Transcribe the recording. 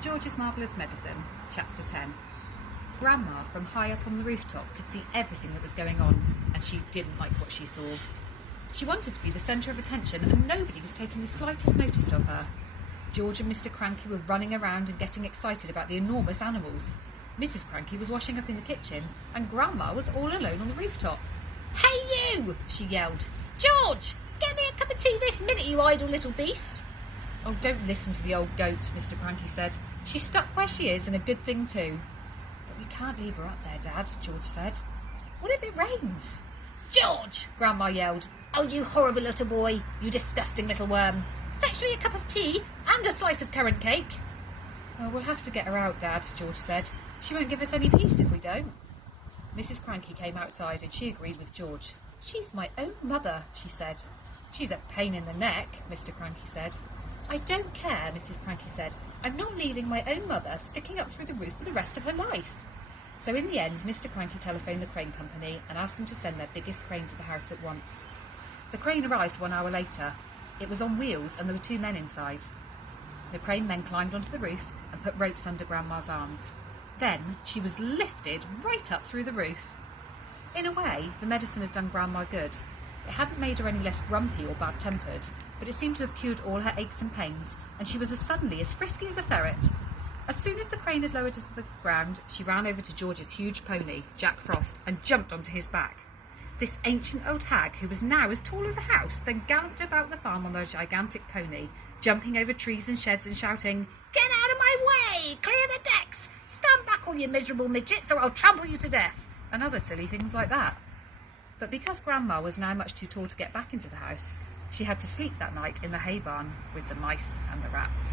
George's Marvellous Medicine, Chapter 10. Grandma, from high up on the rooftop, could see everything that was going on, and she didn't like what she saw. She wanted to be the centre of attention, and nobody was taking the slightest notice of her. George and Mr. Cranky were running around and getting excited about the enormous animals. Mrs. Cranky was washing up in the kitchen, and Grandma was all alone on the rooftop. "Hey you!" she yelled. "George, get me a cup of tea this minute, you idle little beast!" "Oh, don't listen to the old goat," Mr. Cranky said. "She's stuck where she is, and a good thing too." "But we can't leave her up there, Dad," George said. "What if it rains?" "George!" Grandma yelled. "Oh, you horrible little boy, you disgusting little worm. Fetch me a cup of tea and a slice of currant cake." "Oh, we'll have to get her out, Dad," George said. "She won't give us any peace if we don't." Mrs. Cranky came outside and she agreed with George. "She's my own mother," she said. "She's a pain in the neck," Mr. Cranky said. "I don't care," Mrs. Cranky said. "I'm not leaving my own mother sticking up through the roof for the rest of her life." So in the end, Mr. Cranky telephoned the crane company and asked them to send their biggest crane to the house at once. The crane arrived 1 hour later. It was on wheels and there were 2 men inside. The crane men climbed onto the roof and put ropes under Grandma's arms. Then she was lifted right up through the roof. In a way, the medicine had done Grandma good. It hadn't made her any less grumpy or bad-tempered, but it seemed to have cured all her aches and pains, and she was suddenly as frisky as a ferret. As soon as the crane had lowered her to the ground, she ran over to George's huge pony, Jack Frost, and jumped onto his back. This ancient old hag, who was now as tall as a house, then galloped about the farm on her gigantic pony, jumping over trees and sheds and shouting, "Get out of my way! Clear the decks! Stand back, all you miserable midgets, or I'll trample you to death!" and other silly things like that. But because Grandma was now much too tall to get back into the house, she had to sleep that night in the hay barn with the mice and the rats.